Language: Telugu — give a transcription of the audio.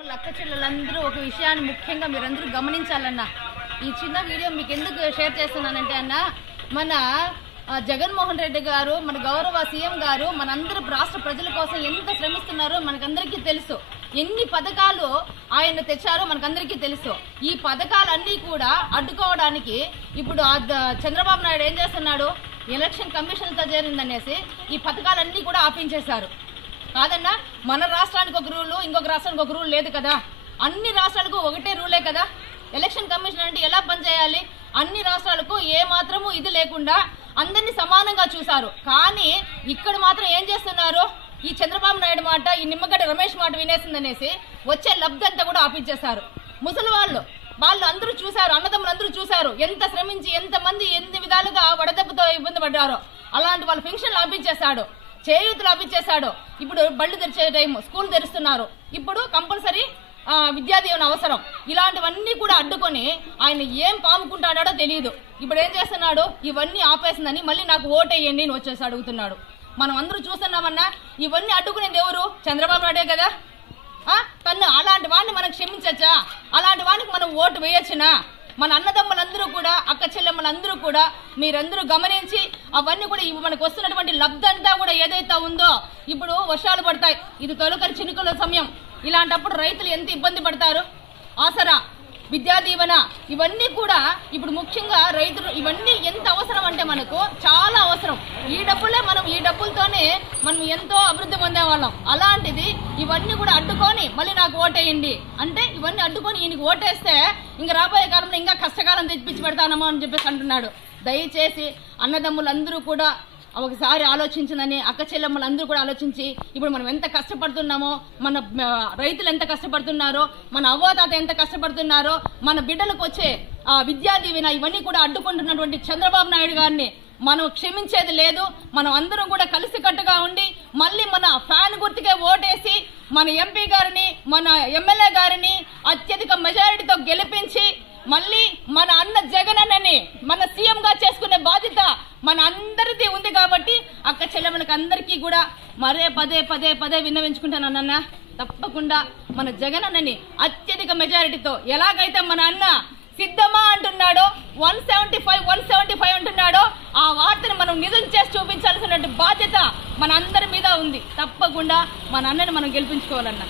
తమ్ముళ్ళు అక్క చెల్లెలందరూ ఒక విషయాన్ని ముఖ్యంగా మీరందరూ గమనించాలన్నా. ఈ చిన్న వీడియో మీకు ఎందుకు షేర్ చేస్తున్నానంటే అన్న, మన జగన్మోహన్ రెడ్డి గారు, మన గౌరవ సీఎం గారు మనందరూ రాష్ట్ర ప్రజల కోసం ఎంత శ్రమిస్తున్నారో మనకందరికీ తెలుసు. ఎన్ని పథకాలు ఆయన తెచ్చారో మనకందరికీ తెలుసు. ఈ పథకాలన్నీ కూడా అడ్డుకోవడానికి ఇప్పుడు చంద్రబాబు నాయుడు ఏం చేస్తున్నాడు, ఎలక్షన్ కమిషన్తో చేరిందనేసి ఈ పథకాలన్నీ కూడా ఆపించేశారు. కాదన్నా, మన రాష్ట్రానికి ఒక రూలు, ఇంకొక రాష్ట్రానికి ఒక రూల్ లేదు కదా. అన్ని రాష్ట్రాలకు ఒకటే రూలే కదా. ఎలక్షన్ కమిషన్ అంటే ఎలా పనిచేయాలి, అన్ని రాష్ట్రాలకు ఏ మాత్రము ఇది లేకుండా అందరినీ సమానంగా చూశారు. కానీ ఇక్కడ మాత్రం ఏం చేస్తున్నారు, ఈ చంద్రబాబు నాయుడు మాట, ఈ నిమ్మగడ్డ రమేష్ మాట వినేసిందనేసి వచ్చే లబ్ధంతా కూడా ఆపించేశారు. ముసలి వాళ్ళు అందరూ చూశారు, అన్నదమ్ములు అందరూ చూశారు ఎంత శ్రమించి ఎంతమంది ఎన్ని విధాలుగా వడదెబ్బతో ఇబ్బంది పడ్డారో. అలాంటి వాళ్ళ పెన్షన్లు ఆపించేశాడు, చేయూతులు ఆపించేశాడు. ఇప్పుడు బళ్ళు తెరిచే టైం, స్కూల్ తెరుస్తున్నారు. ఇప్పుడు కంపల్సరీ విద్యా దీవెన అవసరం. ఇలాంటివన్నీ కూడా అడ్డుకొని ఆయన ఏం పాముకుంటాడో తెలియదు. ఇప్పుడు ఏం చేస్తున్నాడు, ఇవన్నీ ఆపేసిందని మళ్ళీ నాకు ఓటేయండి అని వచ్చేసి అడుగుతున్నాడు. మనం అందరూ చూస్తున్నామన్నా, ఇవన్నీ అడ్డుకునేది ఎవరు, చంద్రబాబు నాయుడే కదా. తను అలాంటి వాడిని మనం క్షమించచ్చా, అలాంటి వాడికి మనం ఓటు వేయచ్చునా? మన అన్నదమ్ములందరూ కూడా, అక్క చెల్లెమ్మలందరూ కూడా మీరందరూ గమనించి అవన్నీ కూడా మనకు వస్తున్నటువంటి లబ్ధంతా కూడా ఏదైతే ఉందో, ఇప్పుడు వర్షాలు పడతాయి, ఇది తొలకరి చినుకుల సమయం. ఇలాంటప్పుడు రైతులు ఎంత ఇబ్బంది పడతారు. ఆసరా, విద్యా దీవెన, ఇవన్నీ కూడా ఇప్పుడు ముఖ్యంగా రైతులు ఇవన్నీ ఎంత అవసరం అంటే మనకు చాలా అవసరం. ఈ డబ్బులతోనే మనం ఎంతో అభివృద్ధి పొందేవాళ్ళం. అలాంటిది ఇవన్నీ కూడా అడ్డుకొని మళ్ళీ నాకు ఓటేయండి అంటే, ఇవన్నీ అడ్డుకొని ఈయనకి ఓటేస్తే ఇంకా రాబోయే కాలంలో ఇంకా కష్టకాలం తెప్పించి పెడతానమో అని చెప్పేసి అంటున్నాడు. దయచేసి అన్నదమ్ములందరూ కూడా ఒకసారి ఆలోచించిందని, అక్క చెల్లెమ్మలందరూ కూడా ఆలోచించి, ఇప్పుడు మనం ఎంత కష్టపడుతున్నామో, మన రైతులు ఎంత కష్టపడుతున్నారో, మన అవ్వాతాత ఎంత కష్టపడుతున్నారో, మన బిడ్డలకు వచ్చే విద్యా దీవెన ఇవన్నీ కూడా అడ్డుకుంటున్నటువంటి చంద్రబాబు నాయుడు గారిని మనం క్షమించేది లేదు. మనం అందరం కూడా కలిసికట్టుగా ఉండి మళ్ళీ మన ఫ్యాన్ గుర్తుకే ఓటేసి మన ఎంపీ గారిని, మన ఎమ్మెల్యే గారిని అత్యధిక మెజారిటీతో గెలిపించి మళ్ళీ మన అన్న జగన్ అన్నని మన సీఎం గా చేసుకునే బాధ్యత మన అందరిది ఉంది. కాబట్టి అక్క చెల్లెమ్మలకు అందరికీ కూడా మరే పదే విన్నవించుకుంటానన్న, తప్పకుండా మన జగన్ అన్నని అత్యధిక మెజారిటీతో, ఎలాగైతే మన అన్న సిద్ధమా అంటున్నాడో, 175 అంటున్నాడో, ఆ వార్తను మనం నిజం చేసి చూపించాల్సిన బాధ్యత మన అందరి మీద ఉంది. తప్పకుండా మన అన్నని మనం గెలిపించుకోవాలన్నా.